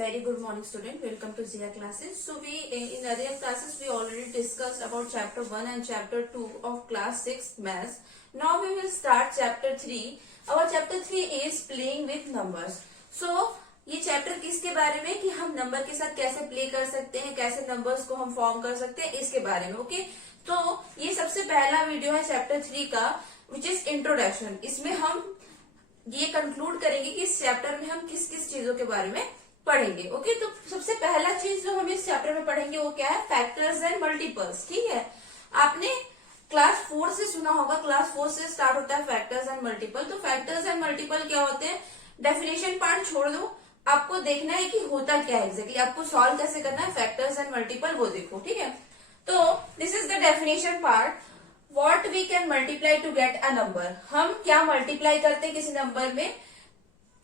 Very good morning, student. Welcome to Zia classes. So we in earlier classes we already discussed about chapter 1 and chapter 2 of class 6 maths. Now we will start chapter 3. Our chapter 3 is playing with numbers. So ये chapter किसके बारे में कि हम number के साथ कैसे play कर सकते हैं, कैसे नंबर्स को हम फॉर्म कर सकते हैं, इसके बारे में. ओके, तो ये सबसे पहला वीडियो है चैप्टर 3 का, विच इज इंट्रोडक्शन. इसमें हम ये कंक्लूड करेंगे कि इस चैप्टर में हम किस किस चीजों के बारे में पढ़ेंगे. ओके, तो सबसे पहला चीज जो हम इस चैप्टर में पढ़ेंगे वो क्या है? Factors and multiples. ठीक है, आपने क्लास 4 से सुना होगा, क्लास 4 से स्टार्ट होता है फैक्टर्स एंड मल्टीपल. तो फैक्टर्स एंड मल्टीपल क्या होते हैं? डेफिनेशन पार्ट छोड़ दो, आपको देखना है कि होता क्या है एग्जैक्टली, आपको सॉल्व कैसे करना है फैक्टर्स एंड मल्टीपल, वो देखो. ठीक है, तो this is the definition part. What we can multiply to get a number. हम क्या मल्टीप्लाई करते हैं किसी नंबर में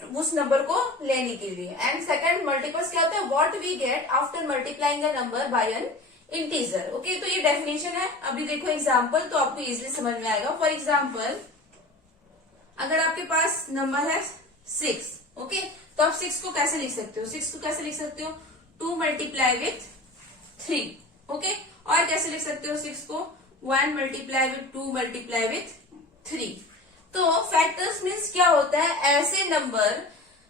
उस नंबर को लेने के लिए. एंड सेकंड मल्टीपल्स क्या होता है? What we get after multiplying a number by an integer. Okay, तो ये डेफिनेशन है. अभी देखो एग्जाम्पल, तो आपको इजिली समझ में आएगा. फॉर एग्जाम्पल, अगर आपके पास नंबर है 6, ओके, तो आप 6 को कैसे लिख सकते हो? 6 को कैसे लिख सकते हो? 2 मल्टीप्लाई विथ 3. ओके, और कैसे लिख सकते हो 6 को? 1 मल्टीप्लाई विथ 2 मल्टीप्लाई विथ 3. तो फैक्टर्स मीन्स क्या होता है? ऐसे नंबर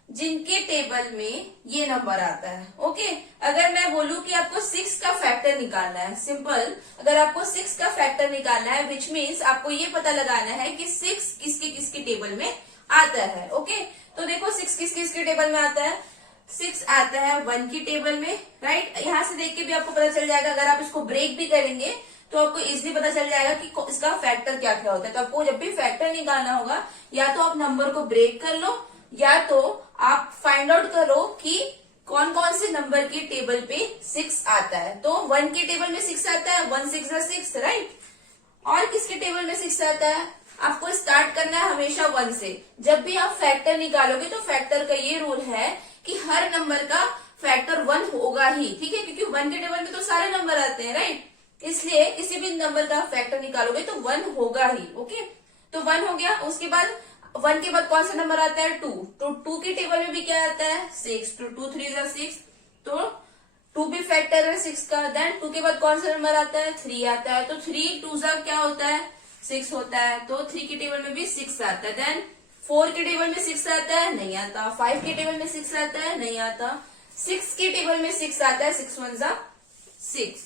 जिनके टेबल में ये नंबर आता है. ओके, अगर मैं बोलूं कि आपको 6 का फैक्टर निकालना है, सिंपल, अगर आपको 6 का फैक्टर निकालना है, विच मीन्स आपको ये पता लगाना है कि 6 किसके किसके टेबल में आता है. ओके, तो देखो 6 किस किसके टेबल में आता है? 6 आता है 1 की टेबल में, राइट. यहां से देख के भी आपको पता चल जाएगा. अगर आप इसको ब्रेक भी करेंगे तो आपको इजीली पता चल जाएगा कि इसका फैक्टर क्या क्या होता है. तो आपको जब भी फैक्टर निकालना होगा, या तो आप नंबर को ब्रेक कर लो, या तो आप फाइंड आउट करो कि कौन कौन से नंबर के टेबल पे 6 आता है. तो 1 के टेबल में 6 आता है, 1 6 6, राइट. और किसके टेबल में 6 आता है? आपको स्टार्ट करना है हमेशा 1 से. जब भी आप फैक्टर निकालोगे तो फैक्टर का ये रूल है कि हर नंबर का फैक्टर 1 होगा ही. ठीक है, क्योंकि 1 के टेबल में तो सारे नंबर आते हैं, राइट. इसलिए किसी भी नंबर का फैक्टर निकालोगे तो 1 होगा ही. ओके, तो 1 हो गया. उसके बाद 1 के बाद कौन सा नंबर आता है? 2. तो 2 के टेबल में भी क्या आता है? 6. तो 2 3 6, तो 2 भी फैक्टर है 6 का. देन 2 के बाद कौन सा नंबर आता है? 3 आता है. तो 3 2 क्या होता है? 6 होता है. तो 3 के टेबल में भी 6 आता है. देन 4 के टेबल में 6 आता है, नहीं आता. 5 के टेबल में 6 आता है, नहीं आता. 6 के टेबल में 6 आता है. 6 1 6.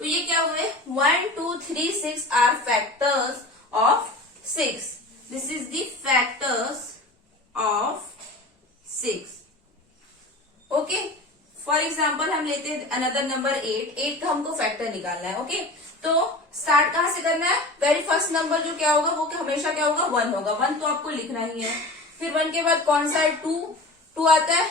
तो ये क्या हुए? 1 2 3 6 are factors of 6. This is the factors of 6. Okay, for example हम लेते हैं अनदर नंबर 8. 8 का हमको फैक्टर निकालना है. ओके, तो स्टार्ट कहां से करना है? वेरी फर्स्ट नंबर जो क्या होगा वो हमेशा क्या होगा? 1 होगा. 1 तो आपको लिखना ही है. फिर 1 के बाद कौन सा है? 2 आता है.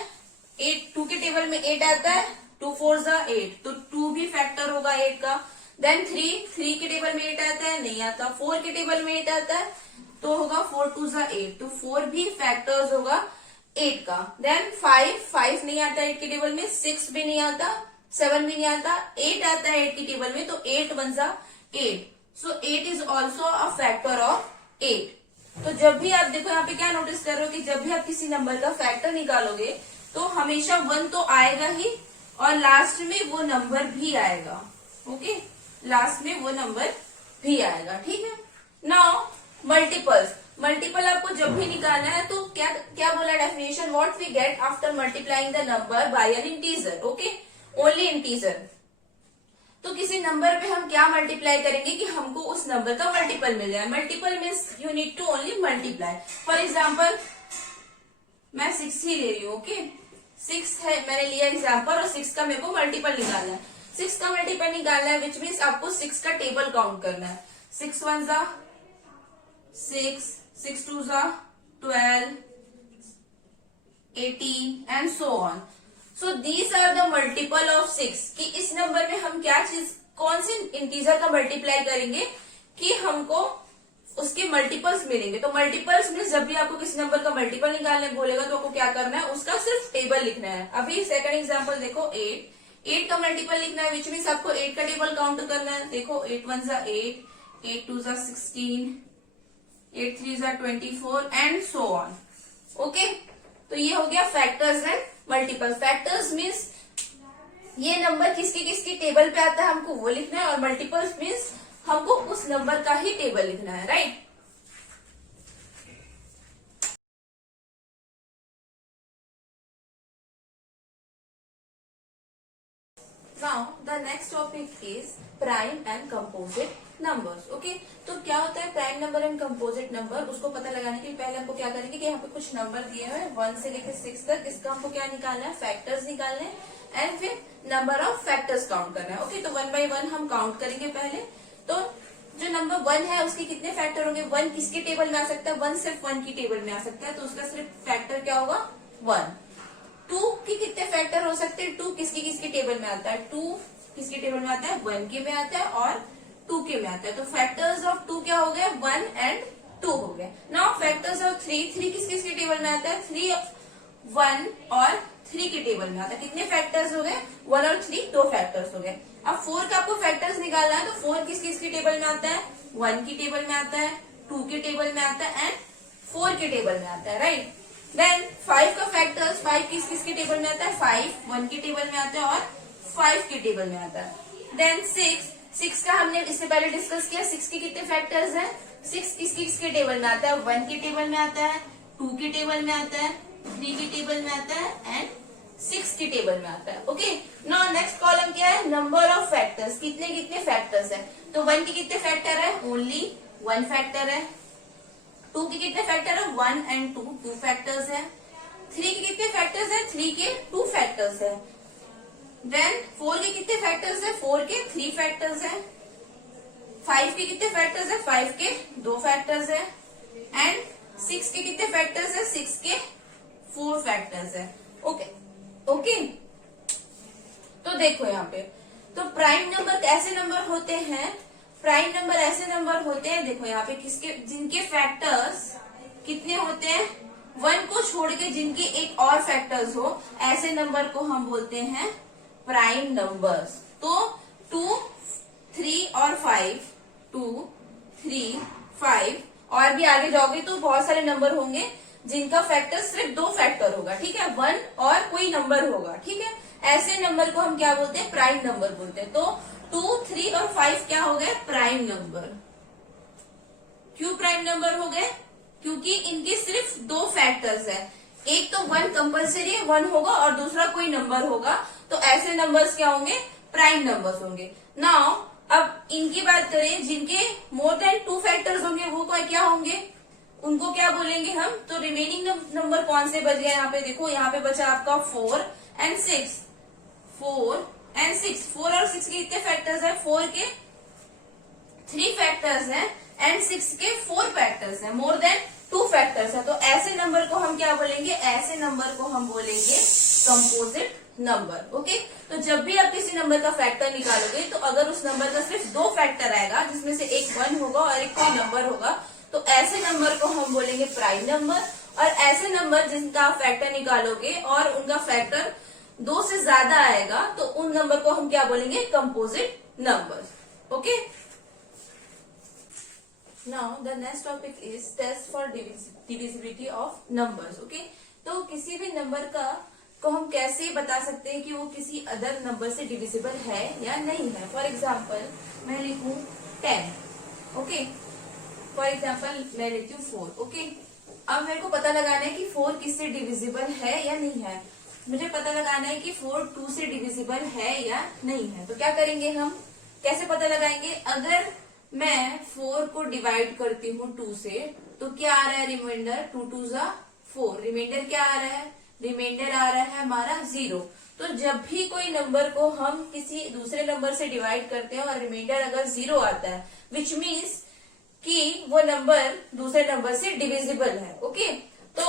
8 2 के टेबल में 8 आता है. 2 4 8, तो 2 भी फैक्टर होगा 8 का. देन 3 के टेबल में 8 आता है, नहीं आता. 4 के टेबल में 8 आता है, तो होगा 4 2 8, तो 4 भी फैक्टर्स होगा 8 का. देन 5 नहीं आता 8 के टेबल में. 6 भी नहीं आता, 7 भी नहीं आता. 8 आता है 8 की टेबल में, तो 8 1 8. सो 8 is also a factor of 8. तो जब भी आप देखो यहाँ पे क्या नोटिस कर रहे हो कि जब भी आप किसी नंबर का फैक्टर निकालोगे तो हमेशा 1 तो आएगा ही, और लास्ट में वो नंबर भी आएगा. ओके, लास्ट में वो नंबर भी आएगा. ठीक है. Now multiples. मल्टीपल आपको जब भी निकालना है तो क्या क्या बोला definition? What we get after multiplying the number by an integer. Okay, only integer. तो किसी नंबर पे हम क्या मल्टीप्लाई करेंगे कि हमको उस नंबर का मल्टीपल मिल जाए. Multiple means you need to only multiply. For example, मैं 6 ही ले रही हूँ. ओके, 6 है, मैंने लिया एग्जाम्पल, और 6 का मेरे को मल्टीपल निकालना है. 6 का मल्टीपल निकालना है, विच मीन्स आपको 6 का टेबल काउंट करना है. 6 1 6, 6 2 12, 18 and so on. So these are the multiple of 6. कि इस नंबर में हम क्या चीज, कौन से इंटीजर का मल्टीप्लाई करेंगे कि हमको उसके मल्टीपल्स मिलेंगे. तो मल्टीपल्स में जब भी आपको किसी नंबर का मल्टीपल निकालने बोलेगा तो आपको क्या करना है? उसका सिर्फ टेबल लिखना है. अभी सेकंड एग्जांपल देखो, 8 का मल्टीपल लिखना है, विच मीन्स आपको 8 का टेबल काउंट करना है. देखो 8 1 8, 8 2 16, 8 3 24 एंड सो ऑन. ओके, तो ये हो गया factors and multiple factors means ये नंबर किसके किसके टेबल पे आता है हमको वो लिखना है, और मल्टीपल्स मीन्स हमको उस नंबर का ही टेबल लिखना है, right. Now the next topic is prime and composite numbers. Okay, तो क्या होता है prime number and composite number, उसको पता लगाने के लिए पहले हमको क्या करेंगे कि यहाँ पे कुछ नंबर दिए हुए हैं 1 से लेकर 6 तक, इसका हमको क्या निकालना है, फैक्टर्स निकालने हैं एंड फिर नंबर ऑफ फैक्टर्स काउंट करना है। ओके, तो 1 by 1 हम काउंट करेंगे पहले। तो जो नंबर 1 है उसके कितने फैक्टर होंगे, 1 किसके टेबल में आ सकता है, 1 सिर्फ 1 की टेबल में आ सकता है, तो उसका सिर्फ फैक्टर क्या होगा 1। 2 के कितने फैक्टर हो सकते हैं, 2 किसकी किसकी टेबल में आता है, 2 किसकी टेबल में आता है, 1 के में आता है और 2 के में आता है। तो फैक्टर्स ऑफ 2 क्या हो गए, 1 एंड 2 हो गए। नाउ फैक्टर्स ऑफ 3, 3 किस किसकी टेबल में आता है, 3 1 और 3 के टेबल में आता है। कितने फैक्टर्स हो गए, 1 और 3, 2 फैक्टर्स हो गए। अब 4 का आपको फैक्टर्स निकालना है, तो 4 किस किसकी टेबल में आता है, 1 की टेबल में आता है, 2 के टेबल में आता है एंड 4 के टेबल में आता है, राइट। देन 5 का फैक्टर्स, 5 किस किस के टेबल में आता है, 5 1 के टेबल में आता है और 5 के टेबल में आता है। देन 6 का हमने इससे पहले डिस्कस किया, 6 के कितने फैक्टर्स हैं, 6 किस किस के टेबल में आता है, 1 के टेबल में आता है, 2 के टेबल में आता है, 3 के टेबल में आता है एंड 6 के टेबल में आता है। ओके, नाउ नेक्स्ट कॉलम क्या है, नंबर ऑफ फैक्टर्स, कितने कितने फैक्टर्स है। तो 1 के कितने फैक्टर है, ओनली 1 फैक्टर है। 2 के कितने फैक्टर है, 1 एंड 2, 2 फैक्टर्स है। 3 के कितने फैक्टर्स है, 3 के 2 फैक्टर्स है। देन 4 के कितने फैक्टर्स है, 4 के 3 फैक्टर्स है। 5 के कितने फैक्टर्स है, 5 के 2 फैक्टर्स है एंड 6 के कितने फैक्टर्स है, 6 के 4 फैक्टर्स है। ओके ओके, तो देखो यहाँ पे, तो प्राइम नंबर ऐसे नंबर होते हैं, प्राइम नंबर ऐसे नंबर होते हैं, देखो यहाँ पे किसके जिनके फैक्टर्स कितने होते हैं, 1 को छोड़ के जिनके एक और फैक्टर्स हो, ऐसे नंबर को हम बोलते हैं प्राइम नंबर्स। तो 2 3 और 5, 2 3 5 और भी आगे जाओगे तो बहुत सारे नंबर होंगे जिनका फैक्टर सिर्फ 2 फैक्टर होगा, ठीक है, 1 और कोई नंबर होगा, ठीक है। ऐसे नंबर को हम क्या बोलते हैं, प्राइम नंबर बोलते हैं। तो 2 3 और 5 क्या हो गए, प्राइम नंबर। क्यों प्राइम नंबर हो गए, क्योंकि इनके सिर्फ 2 फैक्टर्स है, एक तो 1 कंपल्सरी 1 होगा और दूसरा कोई नंबर होगा, तो ऐसे नंबर्स क्या होंगे, प्राइम नंबर्स होंगे। नाउ अब इनकी बात करें, जिनके मोर देन 2 फैक्टर्स होंगे वो क्या होंगे, उनको क्या बोलेंगे हम। तो रिमेनिंग नंबर कौन से बच गए, यहाँ पे देखो, यहाँ पे बचा आपका 4 एंड 6, 4 एंड 6, 4 और 6 के कितने फैक्टर्स है, 4 के 3 फैक्टर्स है एंड 6 के 4 फैक्टर्स है, मोर देन 2 फैक्टर्स है। तो ऐसे नंबर को हम क्या बोलेंगे, ऐसे नंबर को हम बोलेंगे कंपोजिट नंबर। ओके, तो जब भी आप किसी नंबर का फैक्टर निकालोगे, तो अगर उस नंबर का सिर्फ 2 फैक्टर आएगा, जिसमें से एक 1 होगा और एक कोई नंबर होगा, तो ऐसे नंबर को हम बोलेंगे प्राइम नंबर। और ऐसे नंबर जिनका आप फैक्टर निकालोगे और उनका फैक्टर 2 से ज्यादा आएगा, तो उन नंबर को हम क्या बोलेंगे, composite numbers. Okay, now the next topic is test for divisibility of numbers. Okay, तो किसी भी नंबर को हम कैसे बता सकते हैं कि वो किसी अदर नंबर से डिविजिबल है या नहीं है। फॉर एग्जाम्पल मैं लिखूं 10, ओके, फॉर एग्जाम्पल मैं लेती हूँ 4, ओके। अब मेरे को पता लगाना है कि 4 किससे डिविजिबल है या नहीं है। मुझे पता लगाना है कि 4 2 से डिविजिबल है या नहीं है। तो क्या करेंगे हम, कैसे पता लगाएंगे, अगर मैं 4 को डिवाइड करती हूँ 2 से, तो क्या आ रहा है रिमाइंडर, 2 2 जा 4, रिमाइंडर क्या आ रहा है, रिमाइंडर आ रहा है हमारा 0। तो जब भी कोई नंबर को हम किसी दूसरे नंबर से डिवाइड करते हैं और रिमाइंडर अगर 0 आता है, विच मीन्स कि वो नंबर दूसरे नंबर से डिविजिबल है। ओके, तो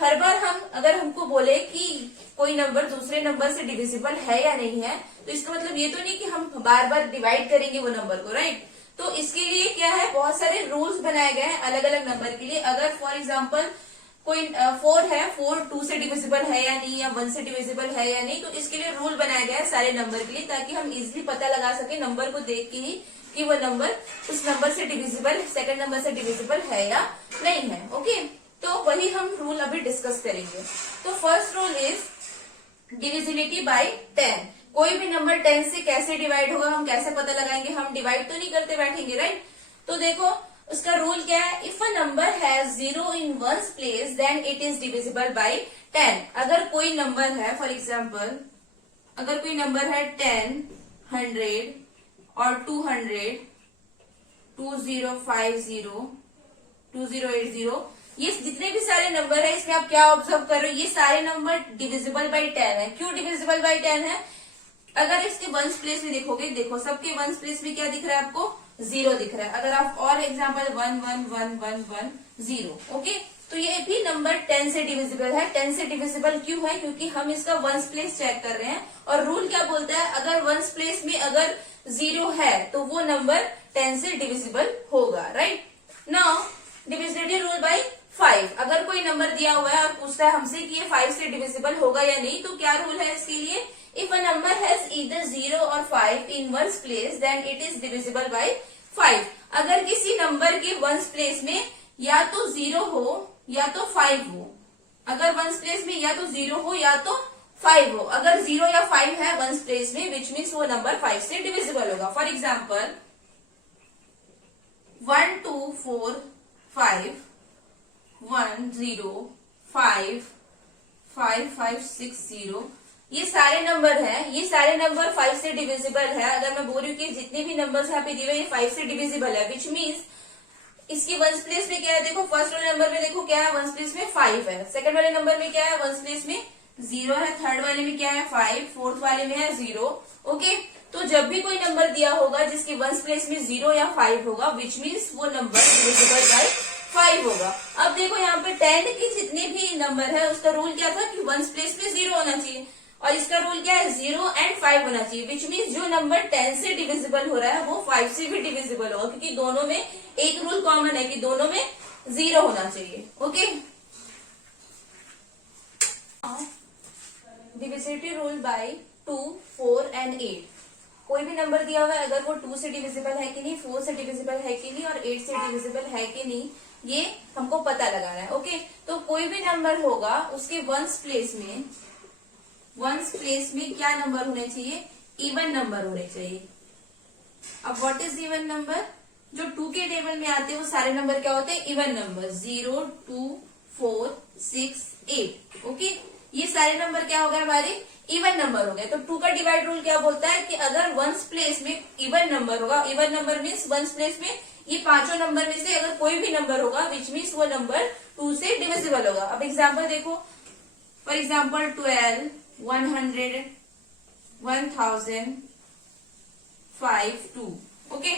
हर बार हम अगर हमको बोले कि कोई नंबर दूसरे नंबर से डिविजिबल है या नहीं है, तो इसका मतलब ये तो नहीं कि हम बार बार डिवाइड करेंगे वो नंबर को, राइट। तो इसके लिए क्या है, बहुत सारे रूल्स बनाए गए हैं अलग अलग नंबर के लिए। अगर फॉर एग्जाम्पल कोई 4 है, 4 2 से डिविजिबल है या नहीं, या 1 से डिविजिबल है या नहीं, तो इसके लिए रूल बनाया गया है सारे नंबर के लिए, ताकि हम इजिली पता लगा सके नंबर को देख के ही कि वो नंबर उस नंबर से डिविजिबल, सेकंड नंबर से डिविजिबल है या नहीं है। ओके, तो वही हम रूल अभी डिस्कस करेंगे। तो first rule is divisibility bye 10। कोई भी नंबर 10 से कैसे डिवाइड होगा, हम कैसे पता लगाएंगे, हम डिवाइड तो नहीं करते बैठेंगे, राइट। तो देखो उसका रूल क्या है, if a number has 0 in ones place then it is divisible by 10। अगर कोई नंबर है, फॉर एग्जाम्पल अगर कोई नंबर है 10, 100 और 200, 2050, 2080, ये जितने भी सारे नंबर है इसमें आप क्या ऑब्जर्व कर रहे हो, ये सारे नंबर डिविजिबल बाय 10 है। क्यों डिविजिबल बाय 10 है, अगर इसके वंस प्लेस में देखोगे, देखो सबके वंस प्लेस में क्या दिख रहा है आपको, 0 दिख रहा है। अगर आप और एग्जाम्पल 1 1 1 1 1 0, ओके, तो ये भी नंबर 10 से डिविजिबल है। 10 से डिविजिबल क्यों है, क्योंकि हम इसका वंस प्लेस चेक कर रहे हैं और रूल क्या बोलता है, अगर वंस प्लेस में अगर 0 है तो वो नंबर 10 से डिविजिबल होगा, right. Now divisibility rule by 5। अगर कोई नंबर दिया हुआ है और पूछता है हमसे कि ये 5 से डिविजिबल होगा या नहीं, तो क्या रूल है इसके लिए, if a number has either 0 और 5 in ones place then it is divisible by 5। अगर किसी नंबर के वंस प्लेस में या तो 0 हो या तो 5 हो, अगर वंस प्लेस में या तो 0 हो या तो 5 हो, अगर 0 या 5 है वंस प्लेस में, विच मीन्स वो नंबर 5 से डिविजिबल होगा। फॉर एग्जाम्पल 1 2 4 5 1 0 5 5 5 6 0, ये सारे नंबर हैं, ये सारे नंबर 5 से डिविजिबल है। अगर मैं बोल रही हूँ कि जितने भी नंबर्स यहाँ पे दिए हुए ये 5 से डिविजिबल है, विच मीन्स इसकी वंस प्लेस में क्या है, देखो फर्स्ट वाले नंबर में देखो क्या है, वंस प्लेस में 5 है, सेकंड वाले नंबर में क्या है, वंस प्लेस में 0 है, थर्ड वाले में क्या है 5, फोर्थ वाले में है 0, ओके। तो जब भी कोई नंबर दिया होगा जिसकी वंस प्लेस में 0 या 5 होगा, विच मीन्स वो नंबर डिविजिबल बाय 5 होगा। अब देखो यहाँ पे 10 की जितने भी नंबर है उसका रूल क्या था कि वंस प्लेस में 0 होना चाहिए, और इसका रूल क्या है 0 एंड 5 होना चाहिए, विच मीन्स जो नंबर 10 से डिविजिबल हो रहा है वो 5 से भी डिविजिबल होगा, क्योंकि दोनों में एक रूल कॉमन है कि दोनों में 0 होना चाहिए, okay. Divisibility rule by 2, 4 and 8। कोई भी नंबर दिया हुआ है, अगर वो 2 से डिविजिबल है कि नहीं, 4 से डिविजिबल है कि नहीं और 8 से डिविजिबल है कि नहीं, ये हमको पता लगाना है, ओके। तो कोई भी नंबर होगा उसके वंस प्लेस में क्या नंबर होने चाहिए, इवन नंबर होने चाहिए। अब व्हाट इज इवन नंबर, जो 2 के टेबल में आते हैं वो सारे नंबर क्या होते हैं, इवन नंबर, 0 2 4 6 8, ओके। ये सारे नंबर क्या हो गए हमारे, इवन नंबर हो गए। तो 2 का डिवाइड रूल क्या बोलता है कि अगर वंस प्लेस में इवन नंबर होगा, even number means ones place में ये पांचों नंबर में से अगर कोई भी नंबर होगा, विच मीन्स वो नंबर 2 से डिविजिबल होगा। अब एग्जाम्पल देखो, फॉर एग्जाम्पल 12, 100, 1000, 5 2, ओके।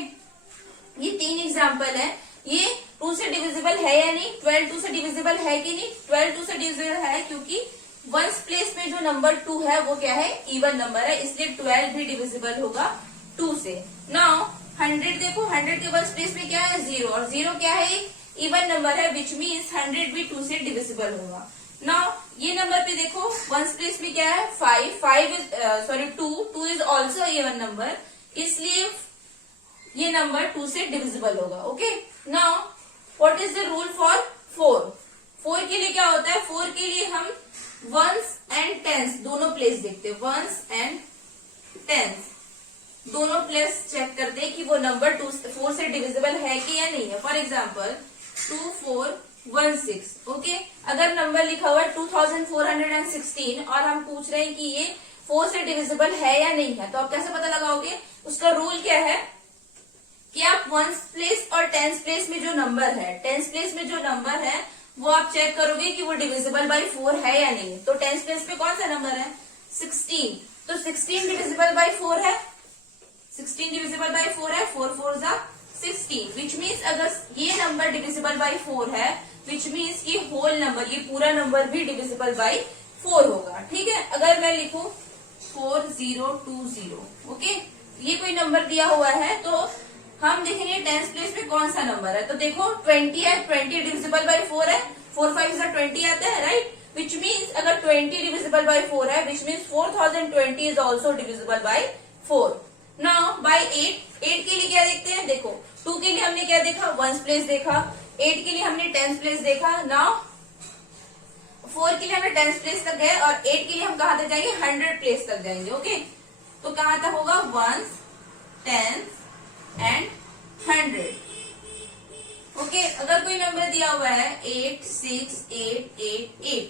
ये 3 एग्जाम्पल है, ये 2 से डिविजिबल है या नहीं, 12 2 से डिविजिबल है कि नहीं, 12 2 से डिविजिबल है, क्योंकि वंस प्लेस में जो नंबर 2 है वो क्या है, इवन नंबर है, इसलिए 12 भी डिविजिबल होगा 2 से। नाउ 100 देखो, 100 के वंस प्लेस में क्या है 0, और 0 क्या है, एक इवन नंबर है, विच मीन्स 100 भी 2 से डिविजिबल होगा। नाउ ये नंबर पे देखो वंस प्लेस में क्या है 5 2 इज ऑल्सो इवन नंबर, इसलिए ये नंबर 2 से डिविजिबल होगा, okay. Now what is the rule for 4। 4 के लिए क्या होता है, 4 के लिए हम वंस एंड टेंस दोनों प्लेस देखते हैं, वंस एंड टेंस दोनों प्लेस चेक करते हैं कि वो नंबर 4 से डिविजिबल है कि या नहीं है। For example 2416, okay. अगर नंबर लिखा हुआ है 2416 और हम पूछ रहे हैं कि ये 4 से डिविजिबल है या नहीं है, तो आप कैसे पता लगाओगे, उसका रूल क्या है कि आप वंस प्लेस और टेंस प्लेस में जो नंबर है, टेंस प्लेस में जो नंबर है वो आप चेक करोगे कि वो डिविजिबल बाय 4 है या नहीं। तो टेंस प्लेस में कौन सा नंबर है 16, तो 16 डिविजिबल बाय 4 है, 16 डिविजिबल बाय 4 है, 4 4 जा 16, विच मीन्स अगर ये नंबर डिविजिबल बाय 4 है, विच मीन्स ये होल नंबर, ये पूरा नंबर भी डिविजिबल बाय 4 होगा, ठीक है। अगर मैं लिखूं 4020, ओके, ये कोई नंबर दिया हुआ है तो हम देखेंगे टेंस प्लेस में कौन सा नंबर है। तो देखो 20 है, 20 डिविजिबल बाय 4 है, 4 5 20 आता है, राइट, विच मीन्स अगर 20 डिविजिबल बाय 4 है, which means 4020 is also divisible by 4। Now by 8 के लिए क्या देखते हैं, देखो 2 के लिए हमने क्या देखा, वंस प्लेस देखा, 8 के लिए हमने टेंस प्लेस देखा। नाउ 4 के लिए हमें 10 प्लेस तक गए और 8 के लिए हम कहां तक जाएंगे, 100 प्लेस तक जाएंगे। ओके, तो कहां तक होगा, 1, 10 एंड 100। ओके, अगर कोई नंबर दिया हुआ है 8, 6, 8, 8, 8,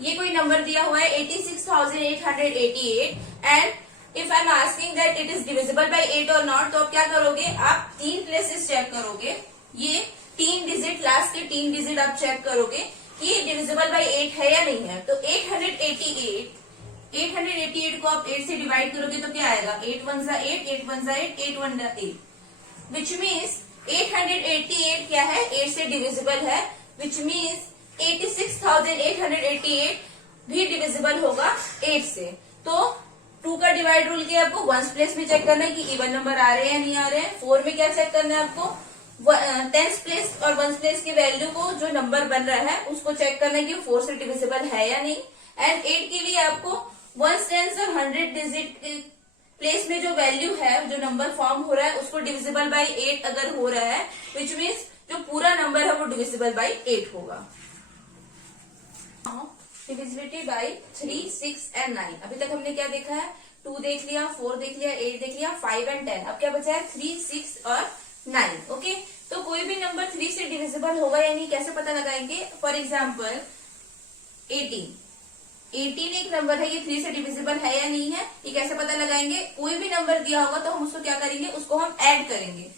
ये कोई नंबर दिया हुआ है 86,888 and if I am asking that it is divisible bye 8 और नॉट, तो आप क्या करोगे, आप 3 प्लेसेस चेक करोगे, ये 3 डिजिट, लास्ट के 3 डिजिट आप चेक करोगे कि ये डिविजिबल बाय 8 है या नहीं है। तो 888 को आप 8 से डिवाइड करोगे तो क्या आएगा, 8 1 जा 8, 8 1 जा 8, 8 1 जा 8, विच मीन्स 888 क्या है, 8 से डिविजिबल है, विच मीन्स 86,888 भी डिविजिबल होगा 8 से। तो 2 का डिवाइड रूल किया, आपको वंस प्लेस में चेक करना है कि इवन नंबर आ रहे हैं या नहीं आ रहे हैं। 4 में क्या चेक करना है आपको, 10 प्लेस और वंस प्लेस की वैल्यू को, जो नंबर बन रहा है उसको चेक करना है कि 4 से डिविजिबल है या नहीं। एंड 8 के लिए आपको वंस, टेंस और 100 डिजिट प्लेस में जो वैल्यू है, जो नंबर फॉर्म हो रहा है उसको डिविजिबल बाय 8 अगर हो रहा है, विच मीन्स जो पूरा नंबर है वो डिविजिबल बाय 8 होगा। Divisibility bye 3, 6 and 9। अभी तक हमने क्या देखा है, 2 देख लिया, 4 देख लिया, 8 देख लिया, 5 एंड 10। अब क्या बचा है, 3, 6 और 9। ओके, तो कोई भी नंबर 3 से डिविजिबल होगा या नहीं कैसे पता लगाएंगे। फॉर एग्जाम्पल 18 एक नंबर है, ये 3 से डिविजिबल है या नहीं है, ये कैसे पता लगाएंगे। कोई भी नंबर दिया होगा तो हम उसको क्या करेंगे, उसको हम ऐड करेंगे।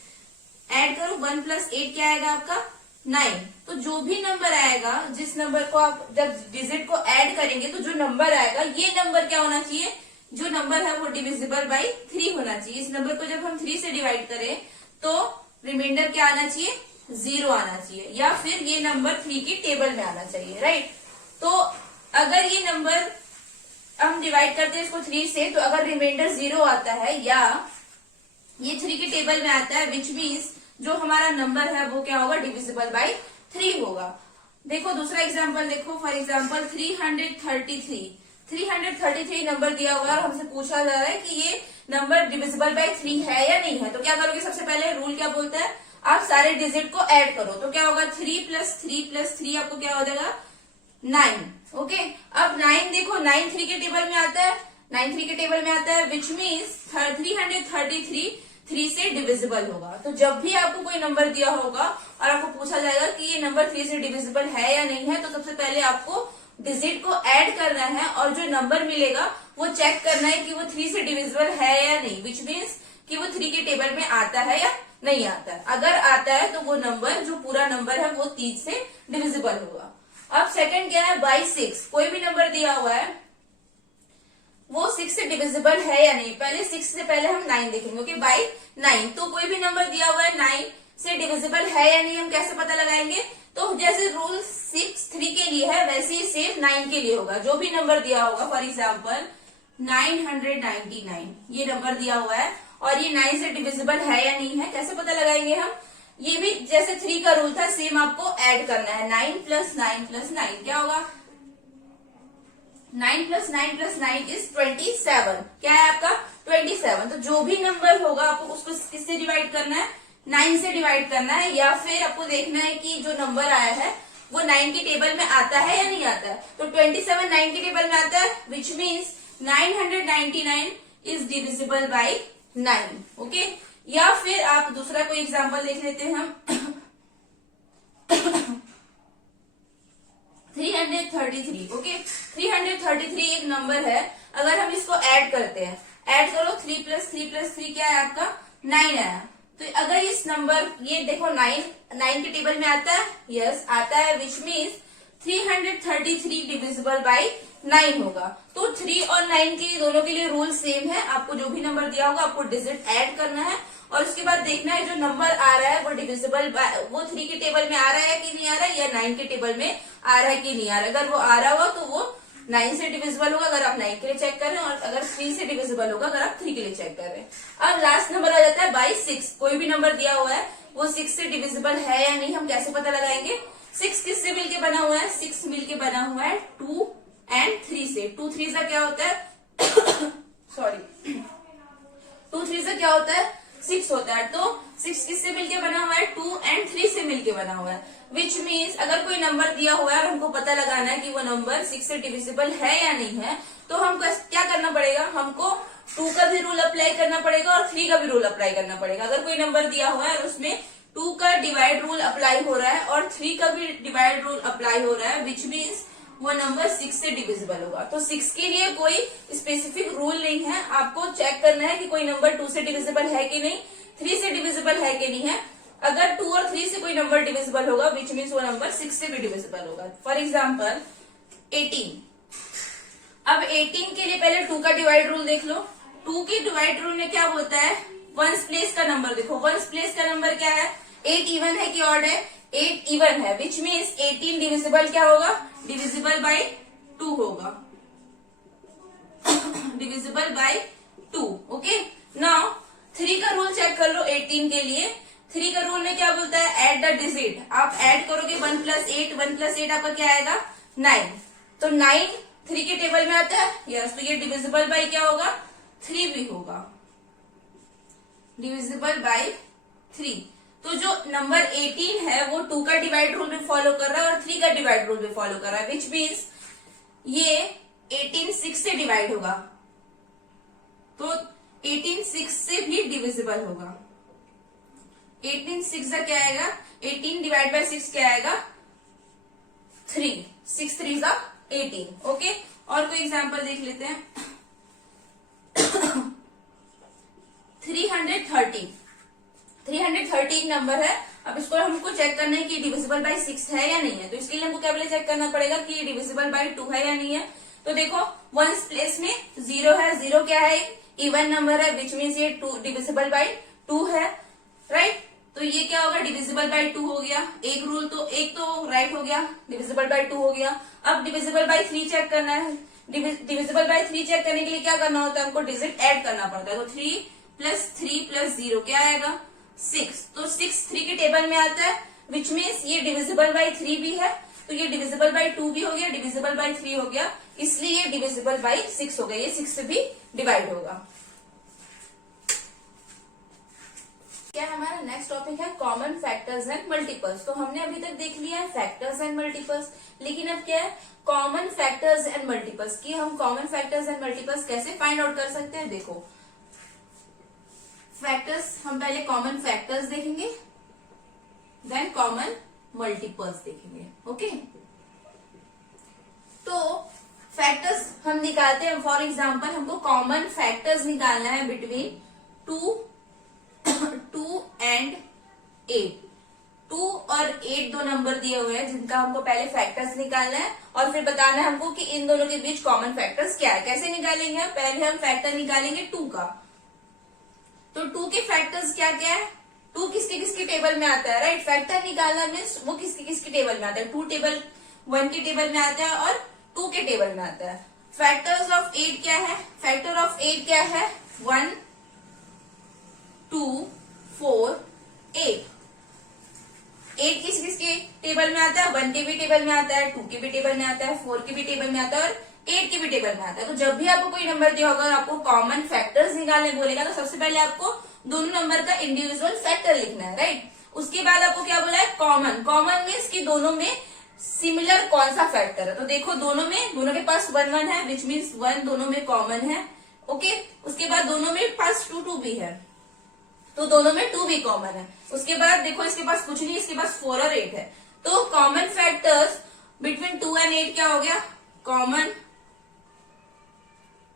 ऐड करो, 1 + 8 क्या आएगा आपका, 9। तो जो भी नंबर आएगा, जिस नंबर को आप जब डिजिट को ऐड करेंगे तो जो नंबर आएगा, ये नंबर क्या होना चाहिए, जो नंबर है वो डिविजिबल बाय 3 होना चाहिए। इस नंबर को जब हम 3 से डिवाइड करें तो रिमाइंडर क्या आना चाहिए, 0 आना चाहिए, या फिर ये नंबर 3 की टेबल में आना चाहिए, राइट। तो अगर ये नंबर हम डिवाइड करते हैं इसको 3 से, तो अगर रिमाइंडर 0 आता है या ये 3 की टेबल में आता है, विच मीन्स जो हमारा नंबर है वो क्या होगा, डिविजिबल बाय 3 होगा। देखो दूसरा एग्जांपल देखो, फॉर एग्जांपल 333 नंबर दिया हुआ है और हमसे पूछा जा रहा है कि ये नंबर डिविजिबल बाय 3 है या नहीं है। तो क्या करोगे, सबसे पहले रूल क्या बोलता है, आप सारे डिजिट को ऐड करो। तो क्या होगा, 3 + 3 + 3 आपको क्या हो जाएगा, 9। ओके, अब 9 देखो, 9 3 के टेबल में आता है, 9 3 के टेबल में आता है, विच मीन्स 333 3 से डिविजिबल होगा। तो जब भी आपको कोई नंबर दिया होगा और आपको पूछा जाएगा कि ये नंबर 3 से डिविजिबल है या नहीं है, तो सबसे पहले आपको डिजिट को ऐड करना है और जो नंबर मिलेगा वो चेक करना है कि वो 3 से डिविजिबल है या नहीं, विच मीन्स कि वो 3 के टेबल में आता है या नहीं आता है। अगर आता है तो वो नंबर, जो पूरा नंबर है वो 3 से डिविजिबल होगा। अब सेकंड क्या है, बाय 6। कोई भी नंबर दिया हुआ है वो 6 से डिविजिबल है या नहीं, पहले 6 से पहले हम 9 देखेंगे। Okay, by 9। तो कोई भी नंबर दिया हुआ है 9 से डिविजिबल है या नहीं, हम कैसे पता लगाएंगे। तो जैसे रूल 6 3 के लिए है, वैसे ही सेम 9 के लिए होगा। जो भी नंबर दिया होगा, फॉर एग्जाम्पल 999 ये नंबर दिया हुआ है और ये 9 से डिविजिबल है या नहीं है, कैसे पता लगाएंगे हम। ये भी जैसे 3 का रूल था, सेम आपको ऐड करना है। 9 + 9 + 9 क्या होगा, 9 + 9 + 9 इज 27। क्या है आपका, 27। तो जो भी नंबर होगा आपको उसको किससे डिवाइड करना है, 9 से डिवाइड करना है, या फिर आपको देखना है कि जो नंबर आया है वो 9 की टेबल में आता है या नहीं आता है। तो 27 9 की टेबल में आता है, which means 999 is divisible bye 9। Okay, या फिर आप दूसरा कोई एग्जाम्पल देख लेते हैं हम 333। ओके, 333 एक नंबर है। अगर हम इसको ऐड करते हैं, ऐड करो, 3 + 3 + 3 क्या है आपका, 9 आया। तो अगर इस नंबर, ये देखो 9 के टेबल में आता है, यस आता है, विच मीन्स 333 डिविजिबल बाय 9 होगा। तो 3 और 9 के दोनों के लिए रूल सेम है। आपको जो भी नंबर दिया होगा आपको डिजिट ऐड करना है और उसके बाद देखना है जो नंबर आ रहा है वो डिविजिबल वो 3 के टेबल में आ रहा है कि नहीं आ रहा है, या 9 के टेबल में आ रहा है कि नहीं आ रहा है। अगर वो आ रहा होगा तो वो 9 से डिविजिबल होगा अगर आप 9 के लिए चेक कर रहे हैं, और अगर 3 से डिविजिबल होगा अगर आप 3 के लिए चेक कर रहे हैं। अब लास्ट नंबर आ जाता है बाय 6। कोई भी नंबर दिया हुआ है वो 6 से डिविजिबल है या नहीं, हम कैसे पता लगाएंगे। 6 किससे मिलके बना हुआ है, 6 मिलके बना हुआ है 2 और 3 से। 2 3 से क्या होता है सॉरी 2 3 से क्या होता है, 6 होता है। तो 6 किससे मिलके बना हुआ है? 2 and 3 से मिलके बना हुआ है। विच मीन्स अगर कोई नंबर दिया हुआ है और हमको पता लगाना है कि वो नंबर 6 से डिविजिबल है या नहीं है, तो हमको क्या करना पड़ेगा? हमको 2 का भी रूल अप्लाई करना पड़ेगा और 3 का भी रूल अप्लाई करना पड़ेगा। अगर कोई नंबर दिया हुआ है और उसमें 2 का डिवाइड रूल अप्लाई हो रहा है और 3 का भी डिवाइड रूल अप्लाई हो रहा है, विच मीन्स वो नंबर 6 से डिविजिबल होगा। तो 6 के लिए कोई स्पेसिफिक रूल नहीं है, आपको चेक करना है कि कोई नंबर 2 से डिविजिबल है कि नहीं, 3 से डिविजिबल है कि नहीं है। अगर 2 और 3 से कोई नंबर डिविजिबल होगा, विच मीन्स वो नंबर 6 से भी डिविजिबल होगा। For example 18। अब 18 के लिए पहले 2 का डिवाइड रूल देख लो। 2 के डिवाइड रूल में क्या बोलता है? वंस प्लेस का नंबर देखो। वंस प्लेस का नंबर क्या है? 8 इवन है कि ऑड है? 8 इवन है, विच मीन्स 18 डिविजिबल क्या होगा? डिविजिबल बाय 2 होगा। Divisible by 2। ओके, नाउ 3 का रूल चेक कर लो 18 के लिए। 3 का रूल में क्या बोलता है? Add the digit. आप ऐड करोगे 1 + 8, 1 + 8 आपका क्या आएगा? 9। तो 9 3 के टेबल में आता है, यस। तो ये डिविजिबल बाय क्या होगा? 3 भी होगा, डिविजिबल बाय 3। तो जो नंबर 18 है वो 2 का डिवाइड रूल भी फॉलो कर रहा है और 3 का डिवाइड रूल भी फॉलो कर रहा है, विच मीन्स ये 18 6 से डिवाइड होगा, तो 18 6 से भी डिविजिबल होगा। 18 6 का क्या आएगा? 18 डिवाइड बाय 6 क्या आएगा? 3। 6 3 का 18। ओके, और कोई एग्जांपल देख लेते हैं। 313 नंबर है। अब इसको हमको चेक करना है कि डिविजिबल बाय 6 है या नहीं है। तो इसके लिए हमको क्या चेक करना पड़ेगा कि डिविजिबल बाय 2 है या नहीं है। तो देखो वंस प्लेस में 0 है। 0 क्या है? इवन नंबर है, विच मीन्स ये 2 डिविजिबल बाय 2 है, राइट। तो ये क्या होगा? डिविजिबल बाय 2 हो गया। एक रूल तो एक तो राइट हो गया, डिविजिबल बाय 2 हो गया। अब डिविजिबल बाय 3 चेक करना है। डिविजिबल बाय 3 चेक करने के लिए क्या करना होता है? हमको डिजिट ऐड करना पड़ता है। तो 3 + 3 + 0 क्या आएगा? 6। तो 6 3 के टेबल में आता है, विच मीन्स ये डिविजिबल बाय 3 भी है। तो ये डिविजिबल बाय 2 भी हो गया, डिविजिबल बाय 3 हो गया, इसलिए ये डिविजिबल बाय 6 हो गया। ये 6 से भी डिवाइड होगा। क्या हमारा नेक्स्ट टॉपिक है? Common factors and multiples. तो हमने अभी तक देख लिया है फैक्टर्स एंड मल्टीपल्स, लेकिन अब क्या है? कॉमन फैक्टर्स एंड मल्टीपल्स की हम कॉमन फैक्टर्स एंड मल्टीपल्स कैसे फाइंड आउट कर सकते हैं? देखो फैक्टर्स, हम पहले कॉमन फैक्टर्स देखेंगे, देन कॉमन मल्टीपल्स देखेंगे। ओके, तो फैक्टर्स हम निकालते हैं। फॉर एग्जांपल हमको कॉमन फैक्टर्स निकालना है बिटवीन 2 and 8। 2 और 8 दो नंबर दिए हुए हैं जिनका हमको पहले फैक्टर्स निकालना है और फिर बताना है हमको कि इन दोनों के बीच कॉमन फैक्टर्स क्या है। कैसे निकालेंगे? हम पहले हम फैक्टर निकालेंगे 2 का। तो 2 के फैक्टर्स क्या क्या है? 2 किसके किसके टेबल में आता है, राइट। फैक्टर निकालना मीन्स वो किसके किसके टेबल में आता है। 2 टेबल 1 के टेबल में आता है और 2 के टेबल में आता है। फैक्टर्स ऑफ 8 क्या है? फैक्टर ऑफ 8 क्या है? 1 2 4 8। 8 किस किसके टेबल में आता है? 1 के भी टेबल में आता है, 2 के भी टेबल में आता है, 4 के भी टेबल में आता है और 8 के भी टेबल में आता है। तो जब भी आपको कोई नंबर दिया होगा और आपको कॉमन फैक्टर्स निकालने बोलेगा, तो सबसे पहले आपको दोनों नंबर का इंडिविजुअल फैक्टर लिखना है, राइट। उसके बाद आपको क्या बोला है? कॉमन। कॉमन मीन्स कि दोनों में सिमिलर कौन सा फैक्टर है। तो देखो दोनों के पास 1 1 है, विच मीन्स 1 दोनों में कॉमन है। ओके, उसके बाद दोनों में पास 2 2 भी है, तो दोनों में 2 भी कॉमन है। उसके बाद देखो इसके पास कुछ नहीं, इसके पास 4 और 8 है। तो कॉमन फैक्टर्स बिटवीन 2 and 8 क्या हो गया? कॉमन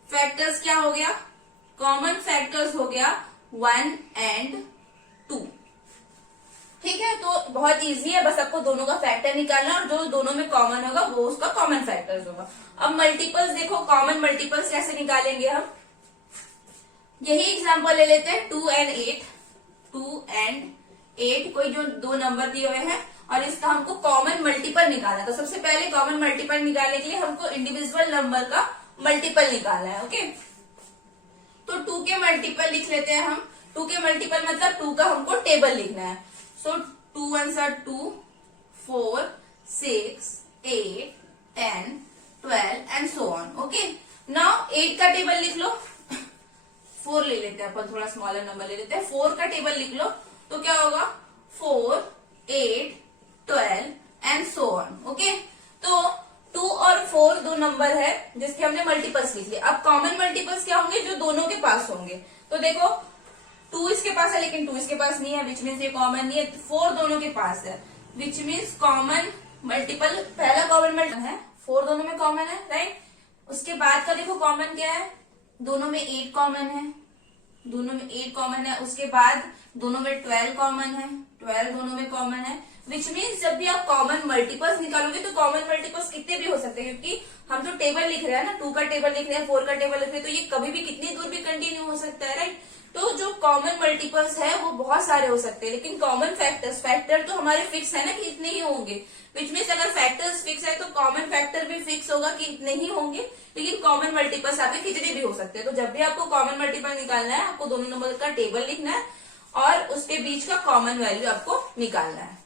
फैक्टर्स क्या हो गया? कॉमन फैक्टर्स हो गया 1 and 2। ठीक है, तो बहुत इजी है, बस आपको दोनों का फैक्टर निकालना और जो दोनों में कॉमन होगा वो उसका कॉमन फैक्टर्स होगा। अब मल्टीपल्स देखो, कॉमन मल्टीपल्स कैसे निकालेंगे हम? यही एग्जांपल ले लेते हैं 2 and 8। 2 and 8 कोई जो दो नंबर दिए हुए हैं और इसका हमको कॉमन मल्टीपल निकालना है। तो सबसे पहले कॉमन मल्टीपल निकालने के लिए हमको इंडिविजुअल नंबर का मल्टीपल निकालना है। ओके, तो 2 के मल्टीपल लिख लेते हैं हम। 2 के मल्टीपल मतलब 2 का हमको टेबल लिखना है। सो 2 1s are 2, 4 6 8 10 12 and so on। Okay, now 8 का टेबल लिख लो। 4 ले लेते हैं अपन, थोड़ा स्मॉलर नंबर ले लेते हैं। 4 का टेबल लिख लो। तो क्या होगा 4, 8, 12 एंड सो ऑन। ओके, तो 2 और 4 दो नंबर है जिसके हमने मल्टीपल्स लिख लिए। अब कॉमन मल्टीपल्स क्या होंगे, जो दोनों के पास होंगे। तो देखो 2 इसके पास है लेकिन 2 इसके पास नहीं है, विच मीन्स ये कॉमन नहीं है। 4 दोनों के पास है, विच मीन्स कॉमन मल्टीपल, पहला कॉमन मल्टीपल है 4 दोनों में कॉमन है, राइट। उसके बाद का देखो कॉमन क्या है, दोनों में 8 कॉमन है, दोनों में 8 कॉमन है। उसके बाद दोनों में 12 कॉमन है, 12 दोनों में कॉमन है। विच मीन्स जब भी आप कॉमन मल्टीपल्स निकालोगे तो कॉमन मल्टीपल्स कितने भी हो सकते हैं, क्योंकि हम जो टेबल लिख रहे हैं ना, 2 का टेबल लिख रहे हैं, 4 का टेबल लिख रहे हैं, तो ये कभी भी कितनी दूर भी कंटिन्यू हो सकता है, राइट। तो जो कॉमन मल्टीपल्स है वो बहुत सारे हो सकते हैं, लेकिन कॉमन फैक्टर्स, फैक्टर तो हमारे फिक्स है ना कि इतने ही होंगे। विच मीन्स अगर फैक्टर्स फिक्स है तो कॉमन फैक्टर भी फिक्स होगा कि इतने ही होंगे, लेकिन कॉमन मल्टीपल्स आपके कितने भी हो सकते हैं। तो जब भी आपको कॉमन मल्टीपल निकालना है, आपको दोनों नंबर का टेबल लिखना है और उसके बीच का कॉमन वैल्यू आपको निकालना है।